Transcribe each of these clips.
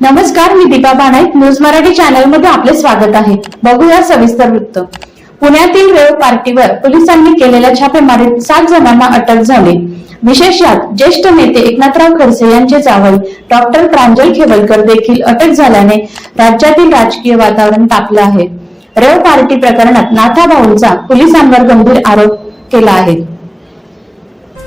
नमस्कार मी दीपा बानाईक न्यूज मराठी चॅनलमध्ये आपले स्वागत आहे. बघूया सविस्तर वृत्त. पुण्यातील रेव पार्टीवर पोलिसांनी केलेल्या छापेमारीत सात जणांना अटक झाली. विशेष यात ज्येष्ठ नेते एकनाथराव खडसे यांचे जावई डॉक्टर प्रांजल खेवलकर देखील अटक झाल्याने राज्यातील राजकीय वातावरण तापलं आहे. रेव पार्टी प्रकरणात नाथाभाऊंचा पोलिसांवर गंभीर आरोप केला आहे.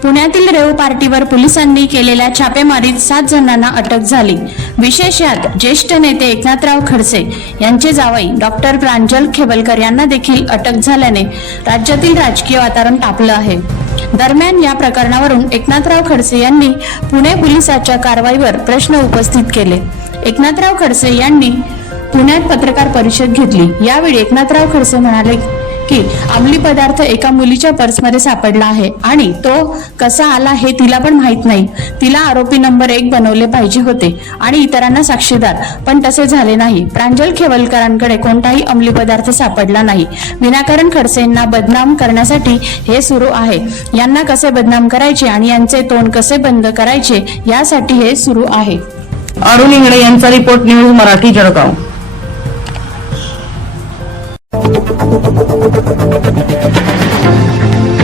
पुण्यातील रेव पार्टीवर पोलिसांनी केलेल्या छापेमारीत सात जणांना अटक झाली. विशेष यात ज्येष्ठ नेते एकनाथराव खडसे यांचे जावई डॉक्टर प्रांजल खेबलकर यांना देखील अटक झाल्याने राज्यातील राजकीय वातावरण तापलं आहे. दरम्यान या प्रकरणावरून एकनाथराव खडसे यांनी पुणे पोलिसाच्या कारवाईवर प्रश्न उपस्थित केले. एकनाथराव खडसे यांनी पुण्यात पत्रकार परिषद घेतली. यावेळी एकनाथराव खडसे म्हणाले की अंमली पदार्थ एका मुलीच्या पर्समध्ये सापडला आहे आणि तो कसा आला हे तिला पण माहीत नाही. तिला आरोपी नंबर एक बनवले पाहिजे होते आणि इतरांना साक्षीदार पण तसे झाले नाही. प्रांजल खेवलकरांकडे कोणताही अंमली पदार्थ सापडला नाही. विनाकारण खडसेंना बदनाम करण्यासाठी हे सुरू आहे. यांना कसे बदनाम करायचे आणि यांचे तोंड कसे बंद करायचे यासाठी हे सुरू आहे. अरुण इंगळे यांचा report news Marathi Jalgaon. thank you